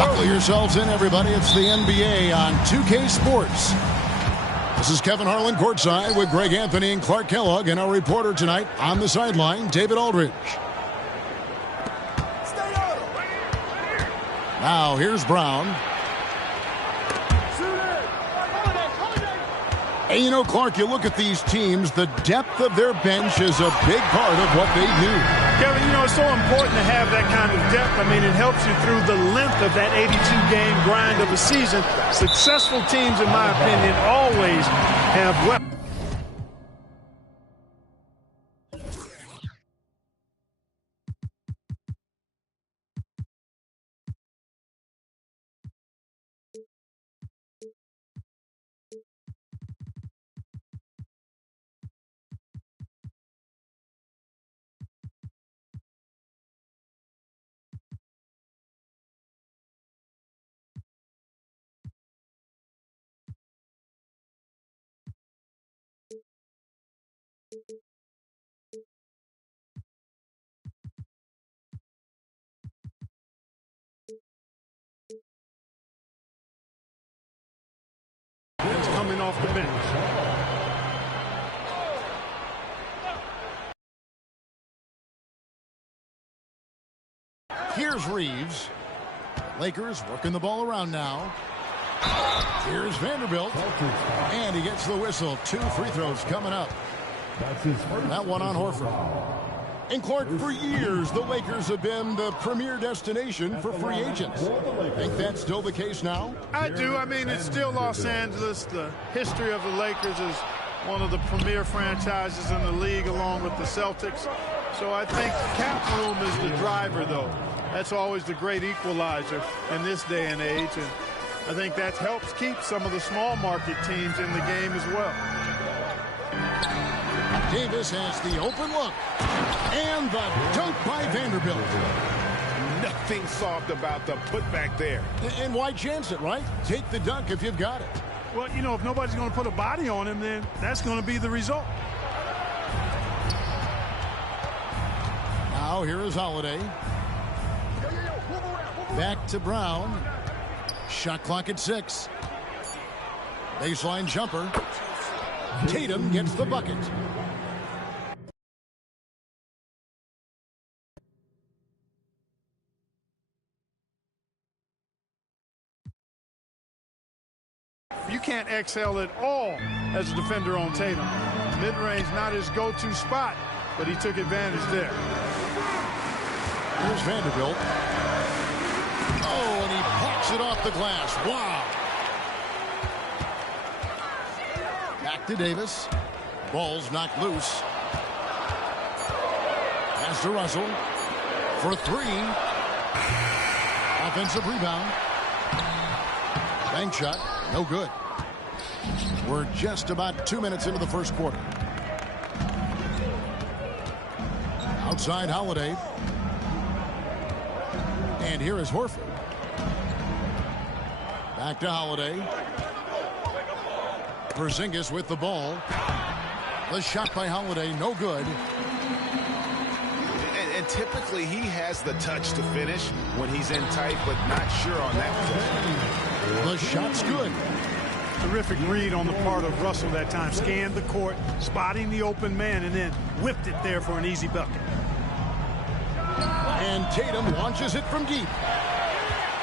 Buckle yourselves in, everybody. It's the NBA on 2K Sports. This is Kevin Harlan courtside with Greg Anthony and Clark Kellogg, and our reporter tonight on the sideline, David Aldridge. Now here's Brown. And you know, Clark, you look at these teams, the depth of their bench is a big part of what they do. Kevin, you know, it's so important to have that kind of depth. I mean, it helps you through the length of that 82-game grind of a season. Successful teams, in my opinion, always have weapons. Coming off the bench. Here's Reeves. Lakers working the ball around now. Here's Vanderbilt. And he gets the whistle. 2 free throws coming up. That one on Horford. And Clark, for years, the Lakers have been the premier destination for free agents. Think that's still the case now? I do. I mean, it's still Los Angeles. The history of the Lakers is one of the premier franchises in the league, along with the Celtics. So I think cap room is the driver, though. That's always the great equalizer in this day and age. And I think that helps keep some of the small market teams in the game as well. Davis has the open look. And the dunk by Vanderbilt. Nothing soft about the putback there. And why chance it, right? Take the dunk if you've got it. Well, you know, if nobody's going to put a body on him, then that's going to be the result. Now here is Holiday. Back to Brown. Shot clock at 6. Baseline jumper. Tatum gets the bucket. You can't excel at all as a defender on Tatum. Mid-range not his go-to spot, but he took advantage there. Here's Vanderbilt. Oh, and he pops it off the glass. Wow. Back to Davis. Ball's knocked loose. Pass to Russell for 3. Offensive rebound. Bank shot. No good. We're just about 2 minutes into the first quarter. Outside Holiday. And here is Horford. Back to Holiday. Porzingis with the ball. The shot by Holiday, no good. And typically he has the touch to finish when he's in tight, but not sure on that possession. The shot's good. Terrific read on the part of Russell that time. Scanned the court, spotting the open man, and then whipped it there for an easy bucket. And Tatum launches it from deep.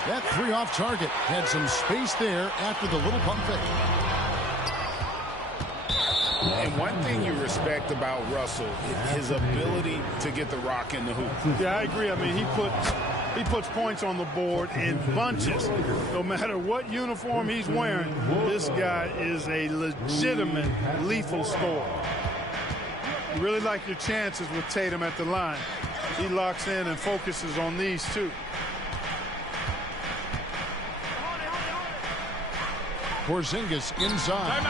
That 3 off target had some space there after the little pump fake. And one thing you respect about Russell, his ability to get the rock in the hoop. Yeah, I agree. I mean, he puts points on the board in bunches. No matter what uniform he's wearing, this guy is a legitimate lethal scorer. You really like your chances with Tatum at the line. He locks in and focuses on these two. Porzingis inside.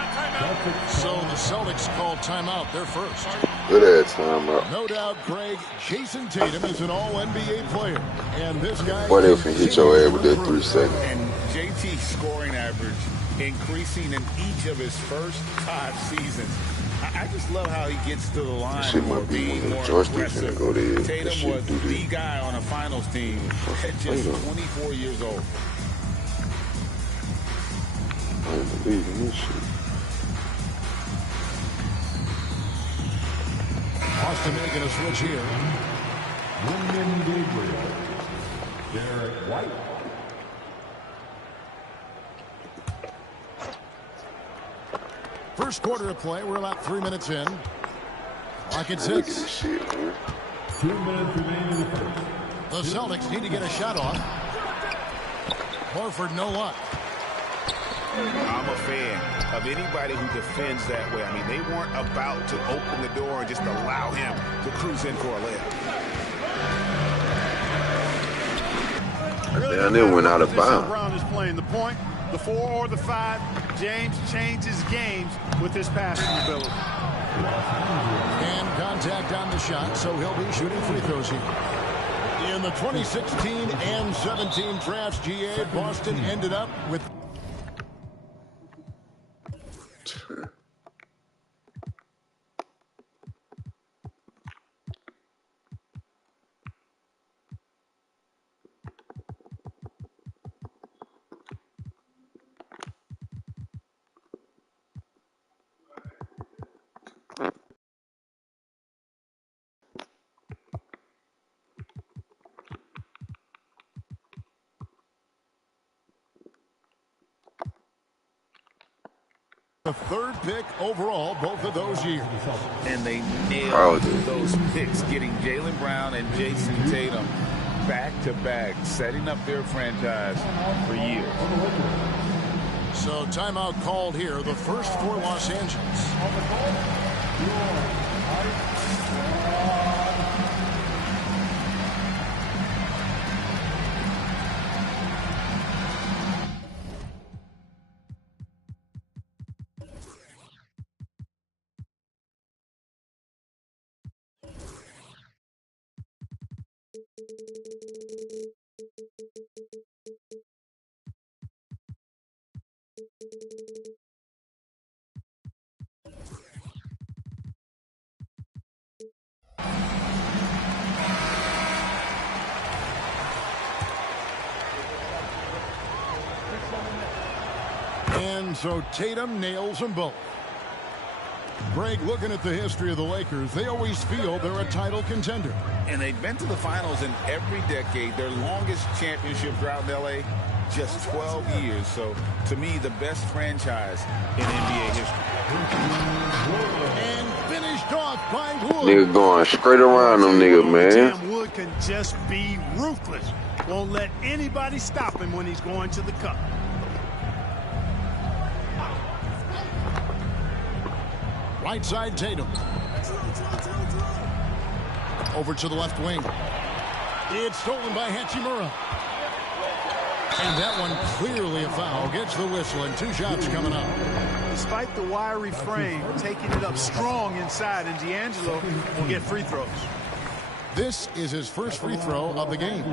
So the Celtics call timeout. They're first. Good ass timeout. No doubt, Greg, Jason Tatum is an all-NBA player. And this guy... What if he hit your ass with that 3 seconds? And JT's scoring average increasing in each of his first 5 seasons. I just love how he gets to the line Shit for might be being one of more the joysticks finna aggressive. go there. Tatum was the guy on a finals team at just 24 years old. I ain't believing this shit. Boston making a switch here. Wyndham Gabriel. Derek White. First quarter of play. We're about 3 minutes in. Clock at Look at 6. this shit, man. 2 minutes remaining in the first. The Celtics need to get a shot off. Horford, no luck. I'm a fan of anybody who defends that way. I mean, they weren't about to open the door and just allow him to cruise in for a layup. Down there went out of bounds. Brown is playing the point, the 4 or the 5. James changes games with his passing ability. And contact on the shot, so he'll be shooting free throws here. In the 2016 and 17 drafts, GA, Boston ended up with... the 3rd pick overall both of those years. And they nailed those picks, getting Jaylen Brown and Jason Tatum back-to-back, setting up their franchise for years. So timeout called here, the first for Los Angeles. And so Tatum nails them both. Greg, looking at the history of the Lakers, they always feel they're a title contender. And they've been to the finals in every decade. Their longest championship drought in L.A., just 12 years. So, to me, the best franchise in NBA history. And finished off by Wood. Nigga going straight around them nigga, man. Wood can just be ruthless. Won't let anybody stop him when he's going to the cup. Right side, Tatum. Over to the left wing. It's stolen by Hachimura. And that one clearly a foul. Gets the whistle, and 2 shots coming up. Despite the wiry frame, taking it up strong inside, and D'Angelo will get free throws. This is his first free throw of the game.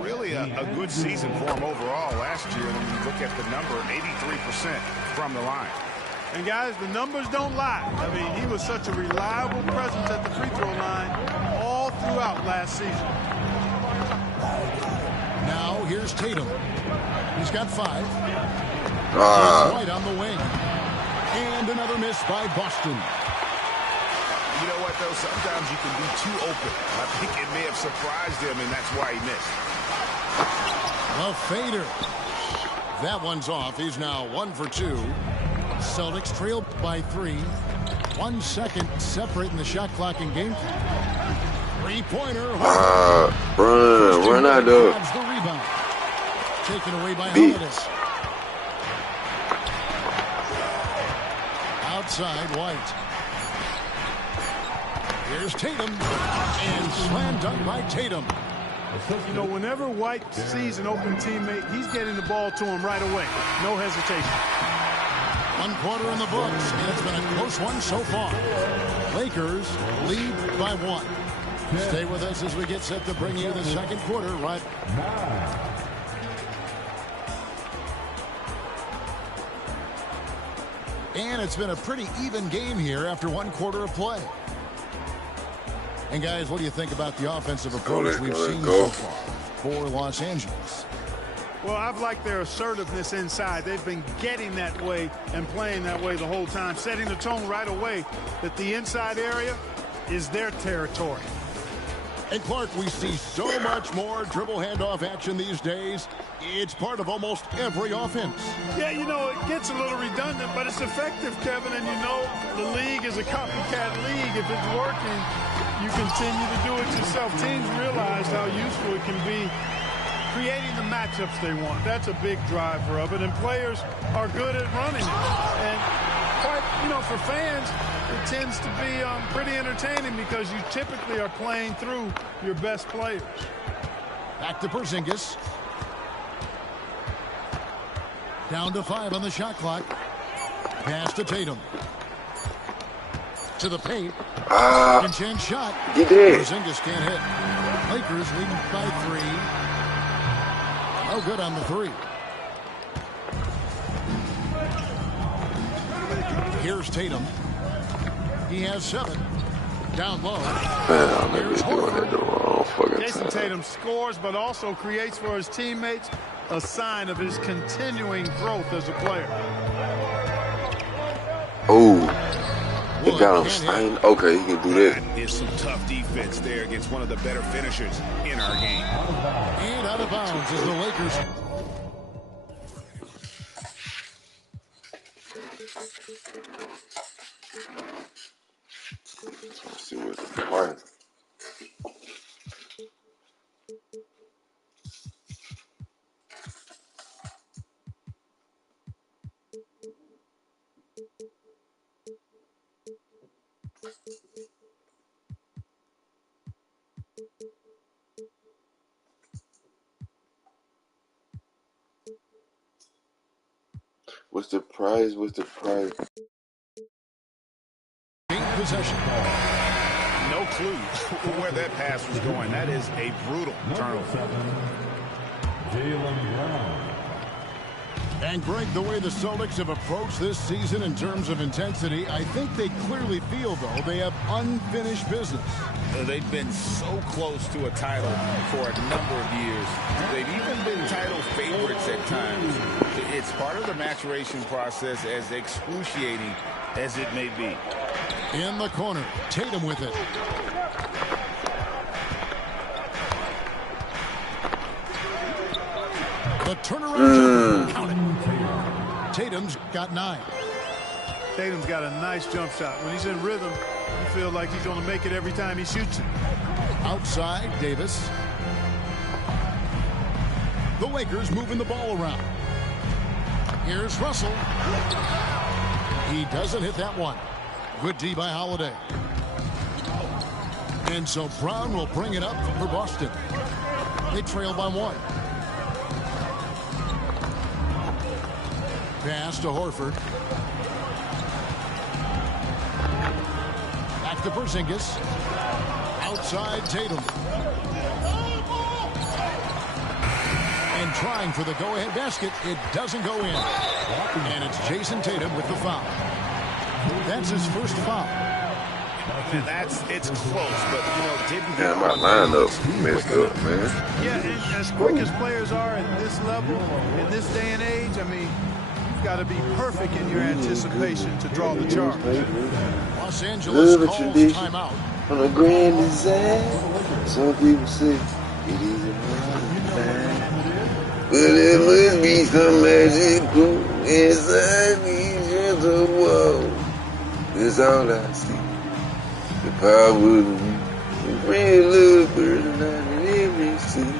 Really a good season for him overall last year when you look at the number, 83% from the line. And guys, the numbers don't lie. I mean, he was such a reliable presence at the free throw line all throughout last season. Now here's Tatum. He's got 5. White on the wing. And another miss by Boston. You know what, though? Sometimes you can be too open. I think it may have surprised him, and that's why he missed. The fader. That one's off. He's now 1 for 2. Celtics trail by 3. 1 second separating the shot clock and game clock. 3-pointer. Run out there. The rebound. Taken away by Holiday. Outside, White. Here's Tatum. And slam dunk by Tatum. You know, whenever White sees an open teammate, he's getting the ball to him right away. No hesitation. 1 quarter in the books, and it's been a close one so far. Lakers lead by 1. Stay with us as we get set to bring you the second quarter right. And it's been a pretty even game here after one quarter of play. And guys, what do you think about the offensive approach we've seen so far for Los Angeles? Well, I've liked their assertiveness inside. They've been getting that way and playing that way the whole time, setting the tone right away that the inside area is their territory. And Clark, we see so much more dribble handoff action these days. It's part of almost every offense. Yeah, you know, it gets a little redundant, but it's effective, Kevin. And you know, the league is a copycat league. If it's working, you continue to do it yourself. Teams realize how useful it can be creating the matchups they want. That's a big driver of it. And players are good at running it. And quite, you know, for fans, it tends to be pretty entertaining because you typically are playing through your best players. Back to Porzingis. Down to 5 on the shot clock. Pass to Tatum. To the paint. Second chance shot. You did. Porzingis can't hit. Lakers leading by 3. No good on the 3. Here's Tatum. He has 7. Down low. Here's Horford. Jason Tatum scores, but also creates for his teammates a sign of his continuing growth as a player. Oh, he got him stained. Okay, he can do that. That is some tough defense there against one of the better finishers in our game. And out of bounds is the Lakers. Let's see what's the price. What's the price? What's the price? Possession. No clue where that pass was going. That is a brutal turnover. Jaylen Brown. And Greg, the way the Celtics have approached this season in terms of intensity, I think they clearly feel, though, they have unfinished business. They've been so close to a title for a number of years. They've even been title favorites at times. It's part of the maturation process, as excruciating as it may be. In the corner, Tatum with it. The turnaround. Count it. Tatum's got 9. Tatum's got a nice jump shot. When he's in rhythm, you feel like he's going to make it every time he shoots it. Outside, Davis. The Lakers moving the ball around. Here's Russell. He doesn't hit that one. Good D by Holiday. And so Brown will bring it up for Boston. They trail by 1. Pass to Horford. Back to Porzingis. Outside Tatum. And trying for the go-ahead basket. It doesn't go in. And it's Jason Tatum with the foul. That's his first foul. And it's close, but, you know, didn't Yeah, my lineup messed up, man. Yeah, and as quick as players are at this level, in this day and age, I mean, you've got to be perfect in your anticipation to draw the charge. Los Angeles calls tradition timeout. on a grand design. Some people say it is a modern time, but it must be some magical inside these gentle walls. That's all I see. The power of you, the real little person in every city.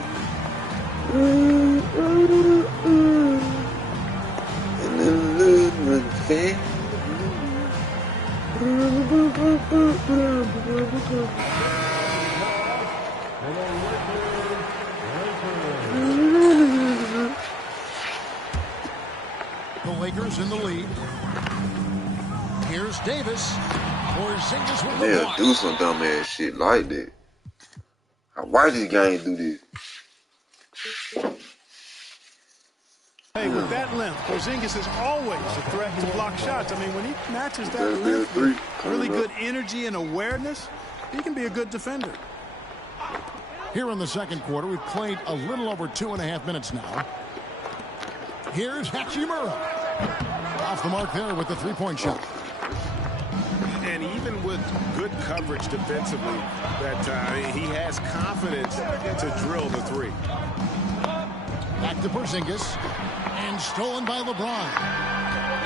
And the little fan. The Lakers in the lead. Here's Davis. Porzingis with the They'll block. do some dumb ass shit like that. Why this game do this? Hey, say, with that length, Porzingis is always a threat to block shots. I mean, when he matches that length with really good energy and awareness, he can be a good defender. Here in the second quarter, we've played a little over 2.5 minutes now. Here's Hachimura. Off the mark there with the three-point shot. And even with good coverage defensively, he has confidence to drill the three. Back to Porzingis. And stolen by LeBron.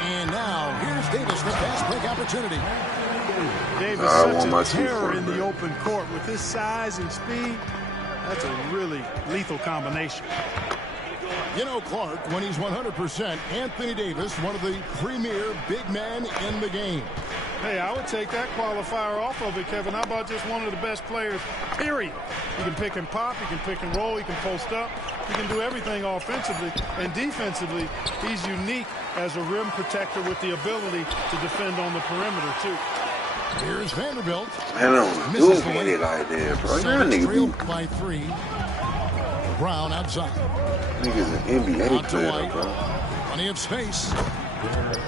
And now, here's Davis, the fast break opportunity. Davis, such a terror in the open court. With his size and speed, that's a really lethal combination. You know, Clark, when he's 100%, Anthony Davis, one of the premier big men in the game. Hey, I would take that qualifier off of it, Kevin. How about just one of the best players, period? He can pick and pop, he can pick and roll, he can post up. He can do everything offensively. And defensively, he's unique as a rim protector with the ability to defend on the perimeter, too. Here's Vanderbilt. Man, I don't do it like that, bro. That nigga by 3. Brown outside. Nigga's an NBA player, bro. Plenty of space.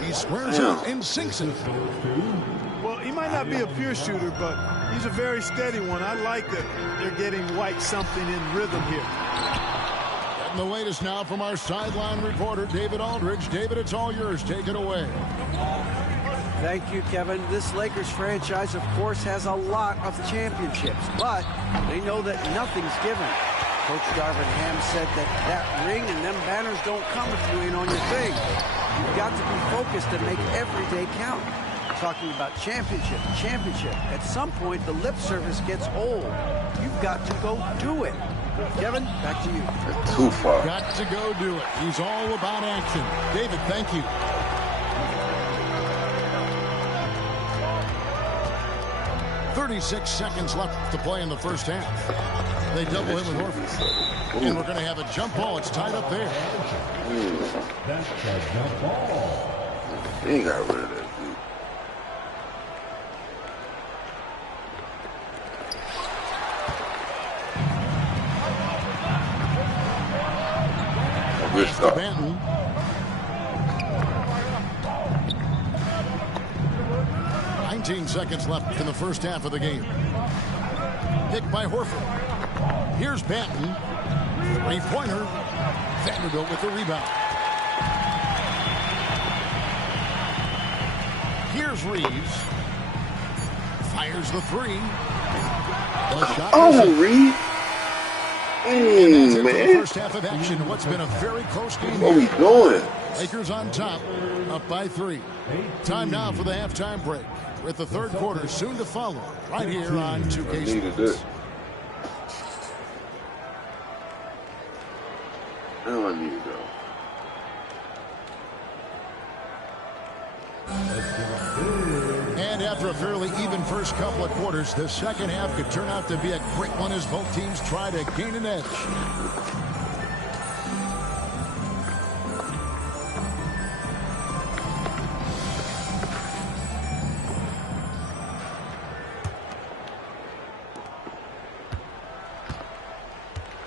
He squares up and sinks it. Well, he might not be a pure shooter, but he's a very steady one. I like that they're getting White something in rhythm here. And the latest now from our sideline reporter, David Aldridge. David, it's all yours. Take it away. Thank you, Kevin. This Lakers franchise, of course, has a lot of championships, but they know that nothing's given. Coach Darvin Ham said that ring and them banners don't come if you ain't on your thing. You've got to be focused and make every day count. Talking about championship. At some point, the lip service gets old. You've got to go do it. Kevin, back to you. That's too far. Got to go do it. He's all about action. David, thank you. .36 seconds left to play in the first half. They double him with Horford. And we're going to have a jump ball. It's tied up there. That's a jump ball. He got rid of that dude. Good stop. Banton. Seconds left in the first half of the game. Picked by Horford. Here's Banton. Three-pointer. Vanderbilt with the rebound. Here's Reeves. Fires the three. The shot Reeves. Man. First half of action. What's been a very close game. What are we doing? Lakers on top, up by 3. Time now for the halftime break, with the third quarter soon to follow, right here on 2K Sports. Now I need to go. And after a fairly even first couple of quarters, the second half could turn out to be a great one as both teams try to gain an edge.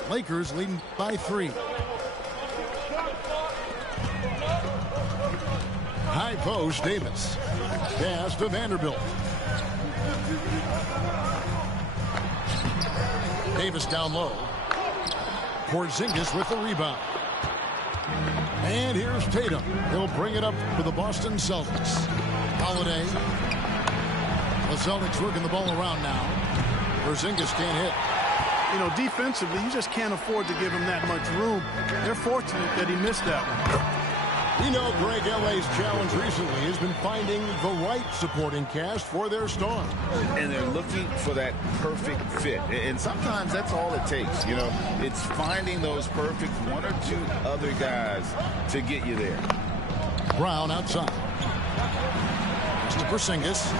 Lakers leading by 3. High post, Davis. Pass to Vanderbilt. Davis down low. Porzingis with the rebound. And here's Tatum. He'll bring it up for the Boston Celtics. Holiday. The Celtics working the ball around now. Porzingis can't hit. You know, defensively, you just can't afford to give him that much room. They're fortunate that he missed that one. We know Greg L.A.'s challenge recently has been finding the right supporting cast for their star. And they're looking for that perfect fit. And sometimes that's all it takes. You know, it's finding those perfect one or two other guys to get you there. Brown outside. Mr. Porzingis.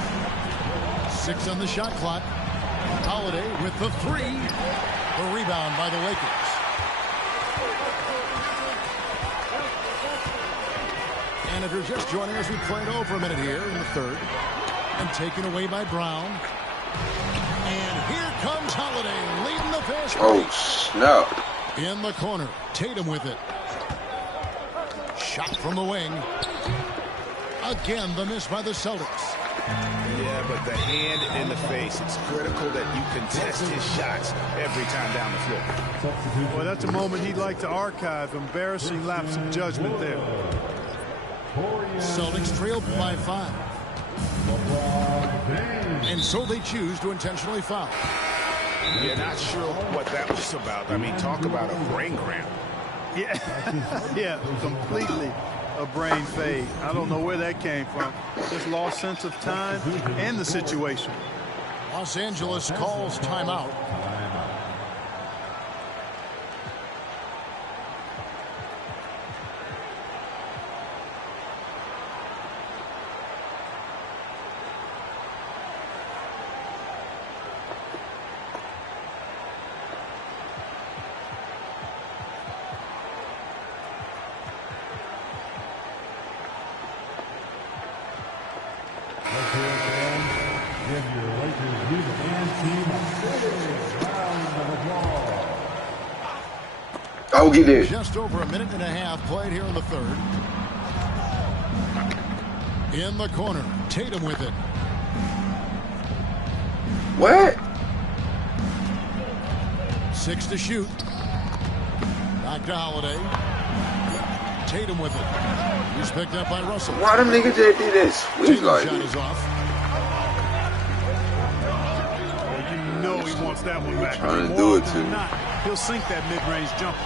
6 on the shot clock. Holiday with the 3. The rebound by the Lakers. And if you're just joining us, we played over a minute here in the third. And taken away by Brown. And here comes Holiday leading the fast break. Oh, snap. In the corner. Tatum with it. Shot from the wing. Again, the miss by the Celtics. Yeah, but the hand in the face, it's critical that you contest his shots every time down the floor. Well, that's a moment he'd like to archive. Embarrassing lapse of judgment there. Celtics trail by 5. And so they choose to intentionally foul. You're not sure what that was about. I mean, talk about a brain cramp. Yeah, yeah, completely a brain fade. I don't know where that came from. Just lost sense of time and the situation. Los Angeles calls timeout. I will get it. Just over a minute and a half played here in the third. In the corner, Tatum with it. What? 6 to shoot. Back to Holiday. Tatum with it. He's picked up by Russell. Why them niggas just did this? Tatum's shot is off. You know he wants that one back. Trying to do it to me. He'll sink that mid-range jumper.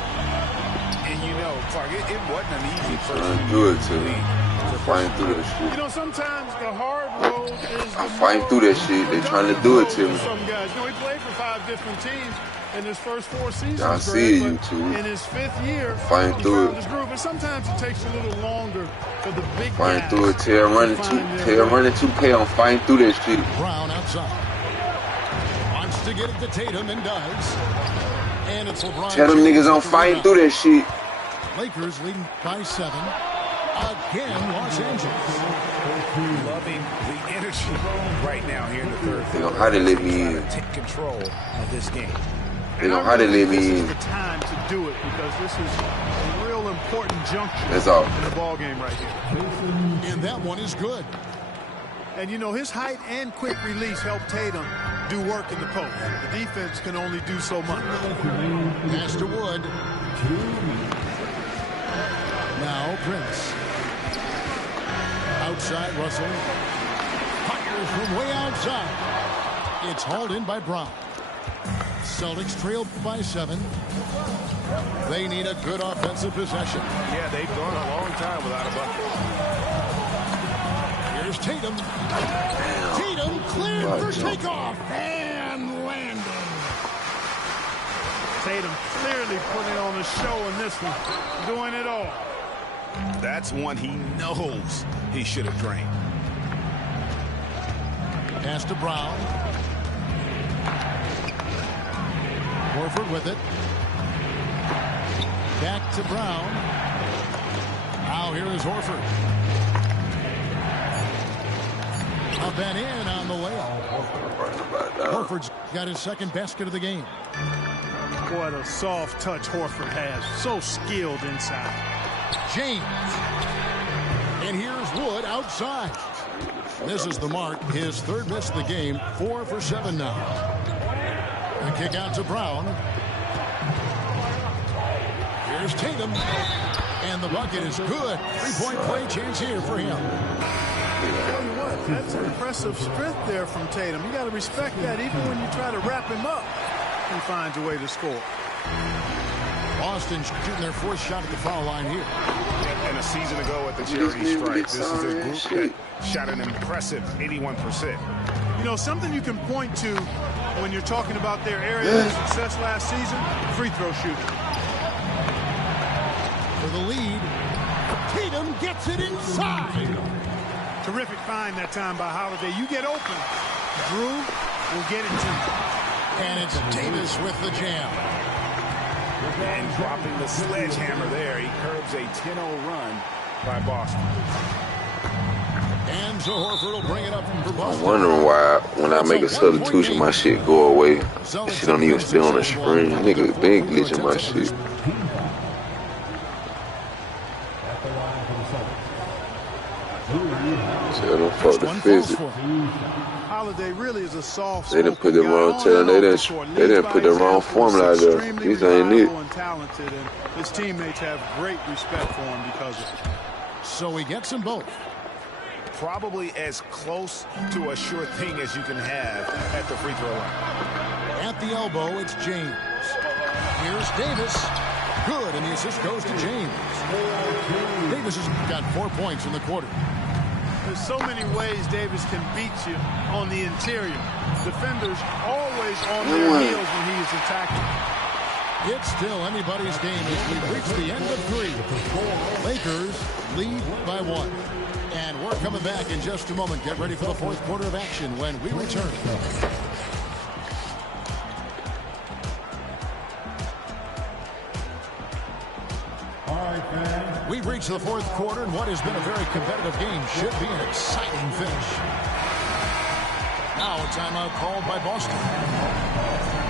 And you know, Clark, it wasn't an easy first Trying to few do years it to in the me. league. I'm fighting through that shit. You know, sometimes the hard road is I'm fighting through that shit. They trying to do it to me. Some guys, you know, he played for 5 different teams in his first 4 seasons. I see you, too. In his 5th year, Fighting he through found it. his groove. And sometimes it takes a little longer for the big Fighting guys through it. Tail running to find their Tail way. running 2K. I'm fighting through that shit. Brown outside. Wants to get it to Tatum and does. And it's LeBron. Tell them niggas I'm fighting through that shit. Lakers leading by 7. Again, Los Angeles. Loving the energy right now here in the third. They know how to let me in. Take control of this game. They know how to let This me is in. the time to do it because this is a real important juncture That's all. in the ball game right here. And that one is good. And, you know, his height and quick release help Tatum do work in the post. The defense can only do so much. Pass to Wood. Now Prince. Outside Russell. Fires from way outside. It's hauled in by Brown. Celtics trail by 7. They need a good offensive possession. Yeah, they've gone a long time without a bucket. Here's Tatum. Tatum cleared for takeoff and landing. Tatum clearly putting on a show in this one, doing it all. That's one he knows he should have drained. Pass to Brown. Horford with it. Back to Brown. Now here is Horford. Up and in on the layup. Horford's got his second basket of the game. What a soft touch Horford has. So skilled inside. James. And here's Wood outside. Misses the mark. His third miss of the game. 4 for 7 now. The kick out to Brown. Here's Tatum. And the bucket is good. 3-point play chance here for him. Tell you what, that's impressive strength there from Tatum. You got to respect that even when you try to wrap him up. He finds a way to score. Boston shooting their 4th shot at the foul line here. And a season ago at the charity stripe, this is a group that shot an impressive 81%. You know, something you can point to when you're talking about their area of success last season, free throw shooting. For the lead, Tatum gets it inside. Terrific find that time by Holiday. You get open, Drew will get it to you. And it's Davis with the jam. And dropping the sledgehammer there, he curbs a 10-0 run by Boston. And so Horford will bring it up for Boston. I'm wondering why when I make a substitution, my shit go away. That shit don't even stay on the screen. Nigga been glitching my shit. At the line for the Celtics. Tell them fuck the physics. Holiday really is a soft. They didn't put the wrong. Tell them they didn't put the wrong formula out there. These ain't it. And talented, and his teammates have great respect for him because of it. So he gets them both. Probably as close to a sure thing as you can have at the free throw line. At the elbow, it's James. Here's Davis. Good, and the assist goes to James. Davis has got 4 points in the quarter. There's so many ways Davis can beat you on the interior. Defenders always on their heels when he is attacking. It's still anybody's game as we reach the end of 3. Lakers lead by 1. And we're coming back in just a moment. Get ready for the fourth quarter of action when we return. We've reached the fourth quarter, and what has been a very competitive game should be an exciting finish. Now a timeout called by Boston.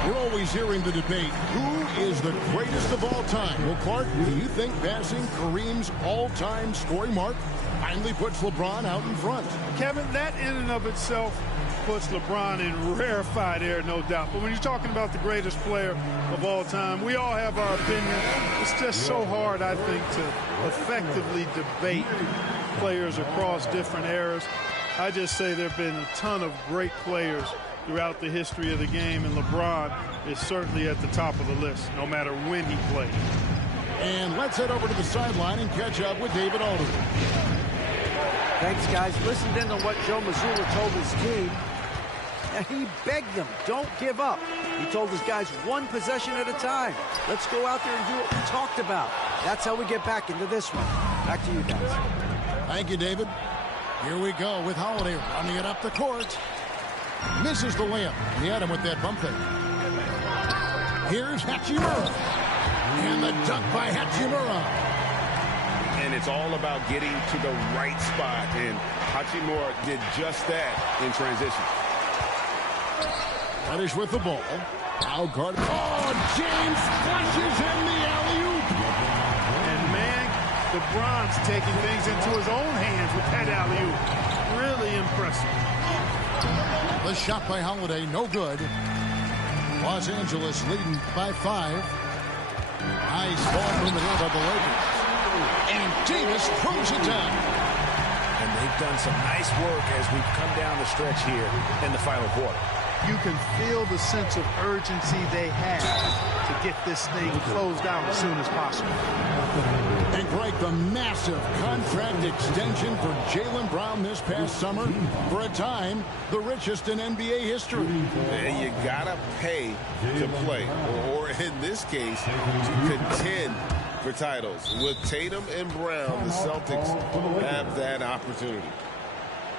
We're always hearing the debate, who is the greatest of all time? Well, Clark, do you think passing Kareem's all-time scoring mark finally puts LeBron out in front? Kevin, that in and of itself puts LeBron in rarefied air, no doubt. But when you're talking about the greatest player of all time, we all have our opinion. It's just so hard, I think, to effectively debate players across different eras. I just say there have been a ton of great players throughout the history of the game, and LeBron is certainly at the top of the list, no matter when he played. And let's head over to the sideline and catch up with David Aldridge. Thanks, guys. Listened in on what Joe Mazzulla told his team. And he begged them, don't give up. He told his guys, one possession at a time. Let's go out there and do what we talked about. That's how we get back into this one. Back to you guys. Thank you, David. Here we go with Holiday running it up the court. Misses the layup. He had him with that bump fake. Here's Hachimura. And the dunk by Hachimura. And it's all about getting to the right spot. And Hachimura did just that in transition. Reddish with the ball. Now guard. Oh, James flushes in the alley-oop. And man, LeBron's taking things into his own hands with that alley-oop. Really impressive. The shot by Holiday, no good. Los Angeles leading by 5. Nice ball movement here by the Lakers. And Davis throws it down. And they've done some nice work as we've come down the stretch here in the final quarter. You can feel the sense of urgency they have to get this thing closed out as soon as possible. And Greg, the massive contract extension for Jaylen Brown this past summer, for a time, the richest in NBA history. And you gotta pay to play, or in this case, to contend for titles. With Tatum and Brown, the Celtics have that opportunity.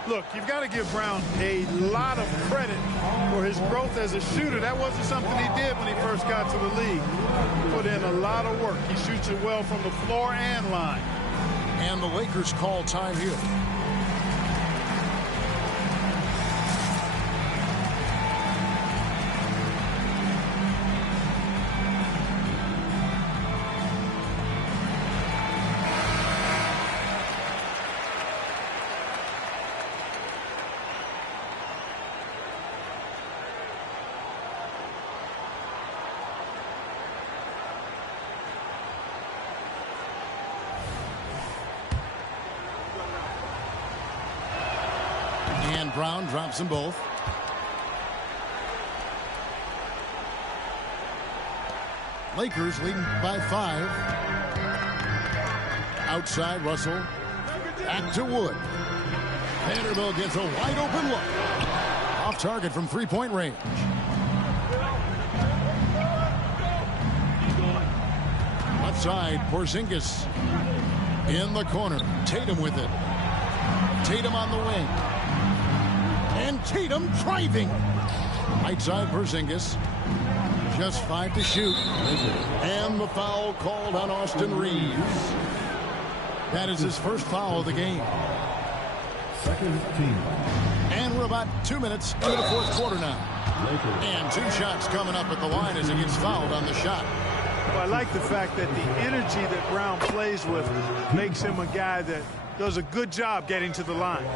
Look, you've got to give Brown a lot of credit for his growth as a shooter. That wasn't something he did when he first got to the league. He put in a lot of work. He shoots it well from the floor and line. And the Lakers call time here. And Brown drops them both. Lakers leading by 5. Outside, Russell. Back to Wood. Vanderbilt gets a wide open look. Off target from three-point range. Left side, Porzingis in the corner. Tatum with it. Tatum on the wing. And Tatum driving. Right side, Porzingis. Just 5 to shoot. And the foul called on Austin Reeves. That is his first foul of the game. Second team. And we're about 2 minutes into the fourth quarter now. And 2 shots coming up at the line as he gets fouled on the shot. Well, I like the fact that the energy that Brown plays with makes him a guy that does a good job getting to the line.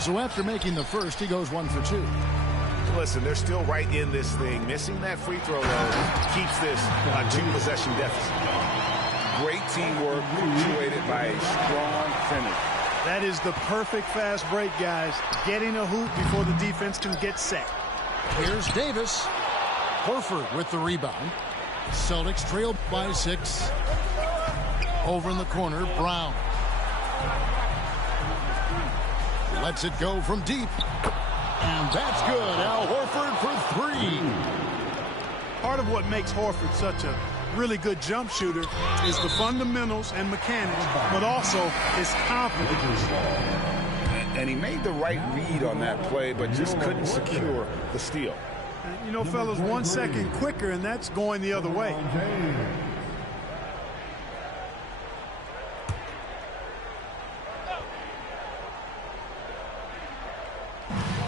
So after making the first, he goes 1 for 2. Listen, they're still right in this thing. Missing that free throw, though, keeps this a 2-possession deficit. Great teamwork punctuated by a strong finish. That is the perfect fast break, guys. Getting a hoop before the defense can get set. Here's Davis. Horford with the rebound. Celtics trail by 6. Over in the corner, Brown. Lets it go from deep. And that's good. Al Horford for 3. Part of what makes Horford such a really good jump shooter is the fundamentals and mechanics, but also his confidence. And he made the right read on that play, but just couldn't secure the steal. And, you know, fellas, 1 second quicker, and that's going the other way.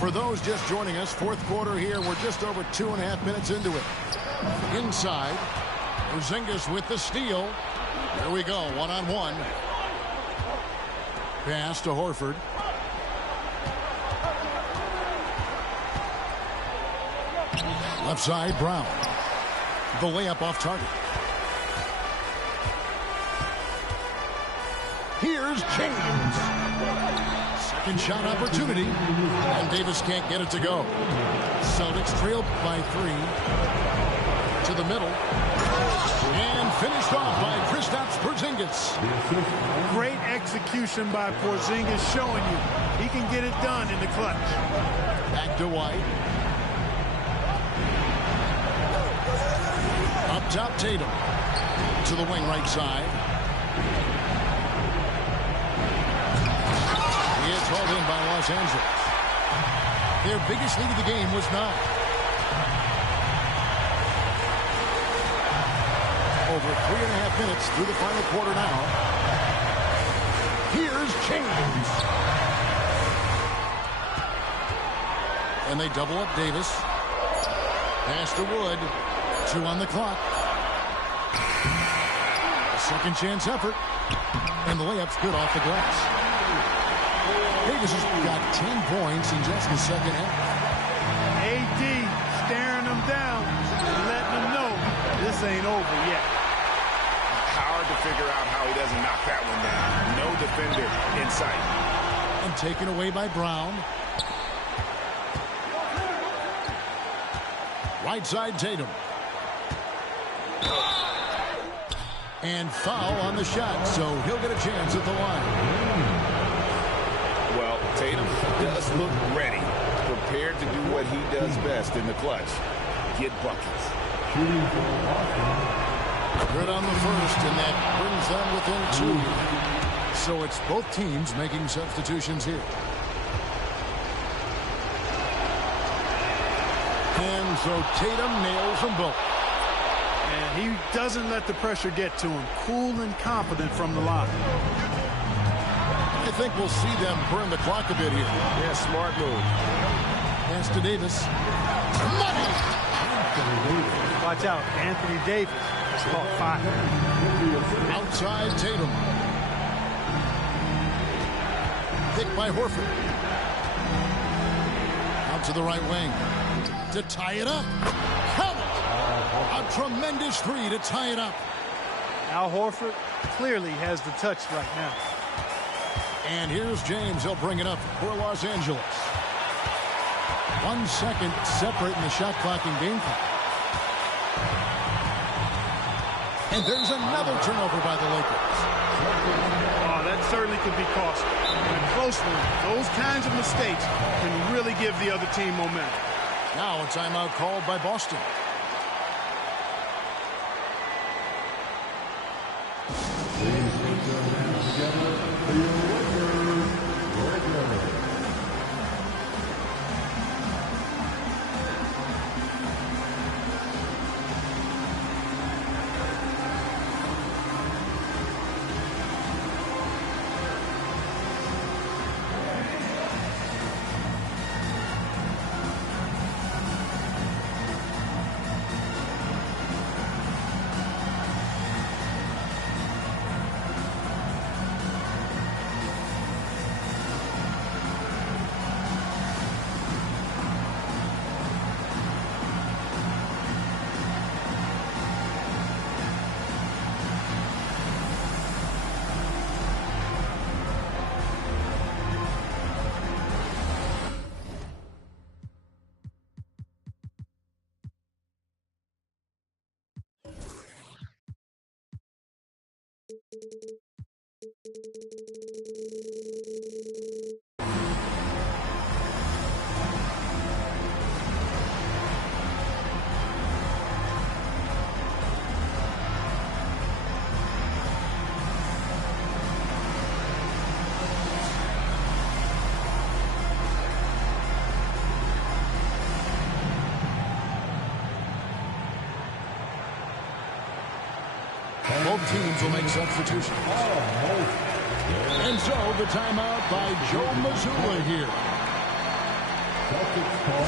For those just joining us, fourth quarter here. We're just over 2.5 minutes into it. Inside, Porzingis with the steal. There we go, one-on-one. Pass to Horford. Left side, Brown. The layup off target. Here's James. Second shot opportunity, and Davis can't get it to go. Celtics trail by 3. To the middle. And finished off by Kristaps Porzingis. Great execution by Porzingis, showing you he can get it done in the clutch. Back to White. Up top, Tatum. To the wing right side. He is hauled in by Los Angeles. Their biggest lead of the game was 9. Over 3.5 minutes through the final quarter now. Here's James. And they double up Davis. Pass to Wood. 2 on the clock. A second chance effort. And the layup's good off the glass. Davis has got 10 points in just the second half. AD staring him down and letting him know this ain't over yet. Hard to figure out how he doesn't knock that one down. No defender in sight. And taken away by Brown. Right side, Tatum. And foul on the shot, so he'll get a chance at the line. Well, Tatum does look ready, prepared to do what he does best in the clutch. Get buckets. Good on the first, and that brings them within 2. So it's both teams making substitutions here. And so Tatum nails them both. And he doesn't let the pressure get to him. Cool and confident from the line. I think we'll see them burn the clock a bit here. Yeah, smart move. Pass to Davis. Money! Watch out, Anthony Davis. It's called 5. Outside Tatum. Picked by Horford. Out to the right wing. To tie it up. Count it! A tremendous 3 to tie it up. Al Horford clearly has the touch right now. And here's James. He'll bring it up for Los Angeles. 1 second separating the shot clock and game clock. And there's another turnover by the Lakers. Oh, that certainly could be costly. In a close one, those kinds of mistakes can really give the other team momentum. Now a timeout called by Boston. Both teams will make substitutions. And so the timeout by Joe Mazzulla here. Celtics call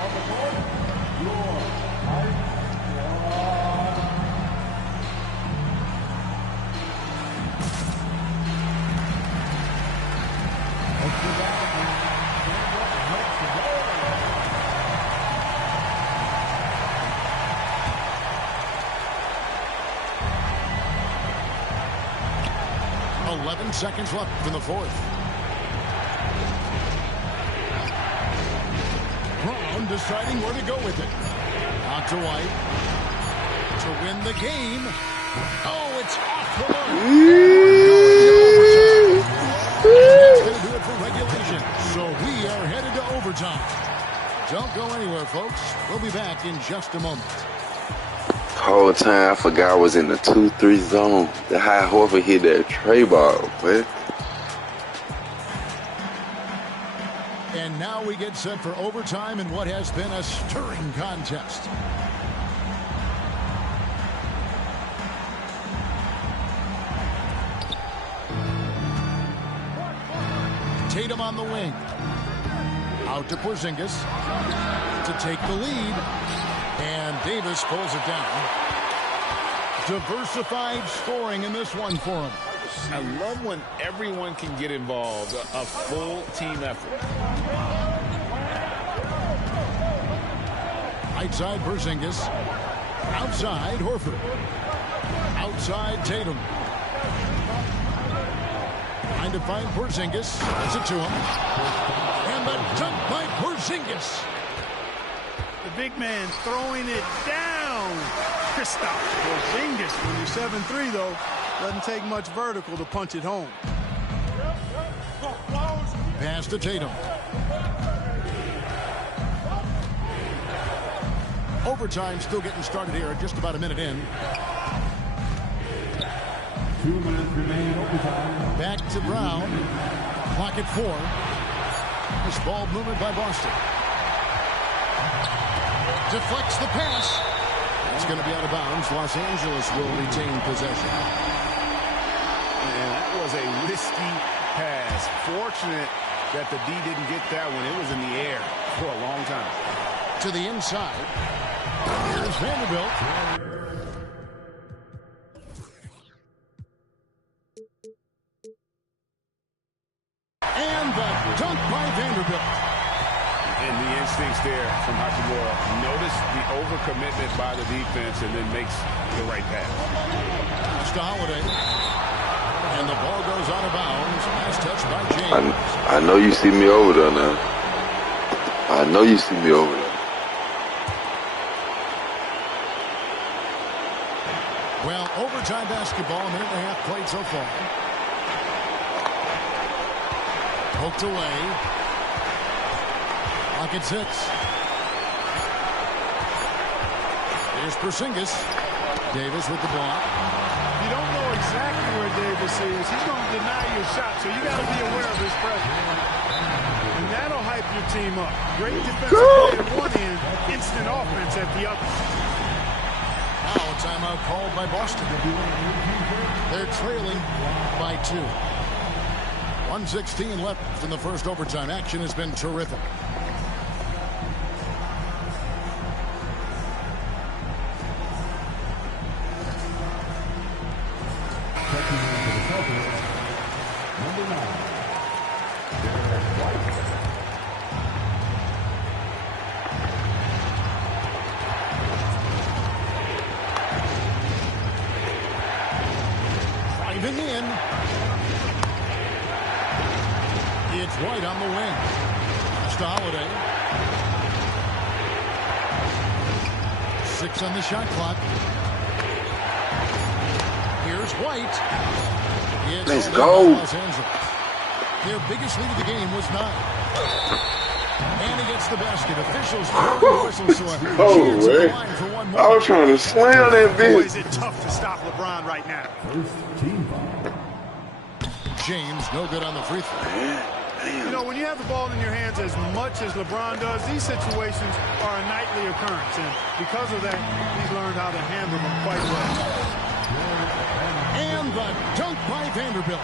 on the board. Your height. Seconds left in the fourth. Brown deciding where to go with it. Out to White to win the game. Oh, it's off the mark. That's going to do it for regulation. So we are headed to overtime. Don't go anywhere, folks. We'll be back in just a moment. Whole time I forgot I was in the 2-3 zone. The high Horford hit that tray ball, man. And now we get set for overtime in what has been a stirring contest. Tatum on the wing. Out to Porzingis to take the lead. And Davis pulls it down. Diversified scoring in this one for him. I love when everyone can get involved, a full team effort. Right side Porzingis. Outside Horford. Outside Tatum. Trying to find Porzingis. Gets it to him. And the dunk by Porzingis. The big man throwing it down. Kristaps Porzingis, when you're 7'3", though, doesn't take much vertical to punch it home. Pass to Tatum. Overtime still getting started here at just about a minute in. 2 minutes remaining overtime. Back to Brown. Clock at 4. This ball movement by Boston. Deflects the pass. It's going to be out of bounds. Los Angeles will retain possession. And that was a risky pass. Fortunate that the D didn't get that one. It was in the air for a long time. To the inside. Here's Vanderbilt. And the dunk by Vanderbilt. And the instincts there from Hachimura. Notice the overcommitment by the defense and then makes the right pass. Pass to Holiday. And the ball goes out of bounds. Last touch by James. I know you see me over there now. I know you see me over there. Well, overtime basketball, a minute and a half played so far. Poked away. Clock at 6. Here's Porzingis. Davis with the block. You don't know exactly where Davis is. He's going to deny your shot, so you got to be aware of his presence. And that'll hype your team up. Great defensive play at one end, instant offense at the other. Now a timeout called by Boston. They're trailing by 2. 1:16 left in the first overtime. Action has been terrific. Checking in for the Celtics. Number 9. Driving in. It's White on the wing. Pass to Holiday. 6 6 on the shot clock. Here's White. Let's go. Los Angeles. Their biggest lead of the game was 9. And he gets the basket. Officials blowing the whistle, so a chance at the line for one more. I was trying to slam that Boy, bitch. is it tough to stop LeBron right now. First team foul. James, no good on the free throw. You know, when you have the ball in your hands as much as LeBron does, these situations are a nightly occurrence. And because of that, he's learned how to handle them quite well. And the dunk by Vanderbilt.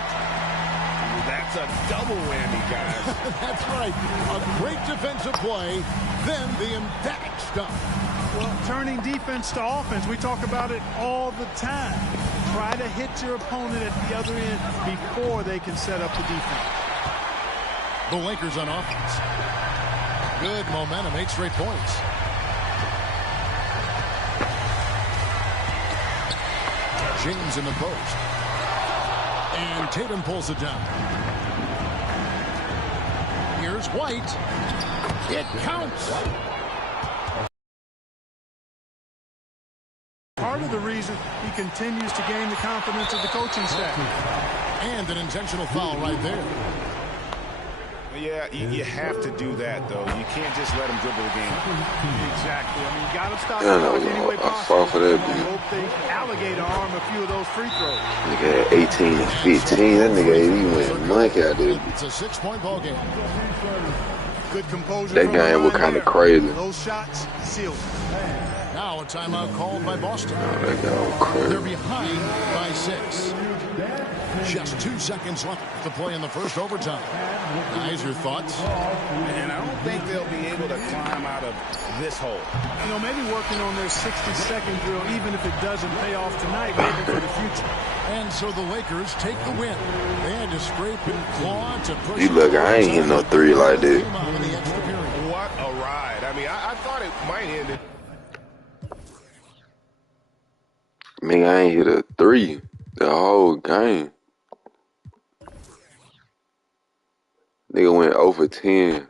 That's a double whammy, guys. That's right. A great defensive play, then the emphatic stuff. Well, turning defense to offense, we talk about it all the time. Try to hit your opponent at the other end before they can set up the defense. The Lakers on offense. Good momentum, 8 straight points. James in the post. And Tatum pulls it down. Here's White. It counts. Part of the reason he continues to gain the confidence of the coaching staff. And an intentional foul right there. Yeah, you have to do that, though. You can't just let him dribble the game. Exactly. I mean, you got to stop Yeah, the no, any way I possible. fall for that I beat. hope they alligator arm a few of those free throws. Nigga had 18 and 15. That nigga ain't even monkey out there. It's a 6-point ball game. Good composure. That from game was LeBron kind of there. crazy. Those shots sealed. Now a timeout called by Boston. Oh, that guy was crazy. They're behind by 6. Just 2 seconds left to play in the first overtime. Guys, your thoughts? And I don't think they'll be able to climb out of this hole. You know, maybe working on their 60-second drill, even if it doesn't pay off tonight, maybe for the future. And so the Lakers take the win. They had to scrape and claw to push. You look, I ain't hitting no 3 like that. Came out in the extra period. What a ride. I mean, I thought it might end it. Man, I ain't hit a 3 the whole game. Nigga went over 10.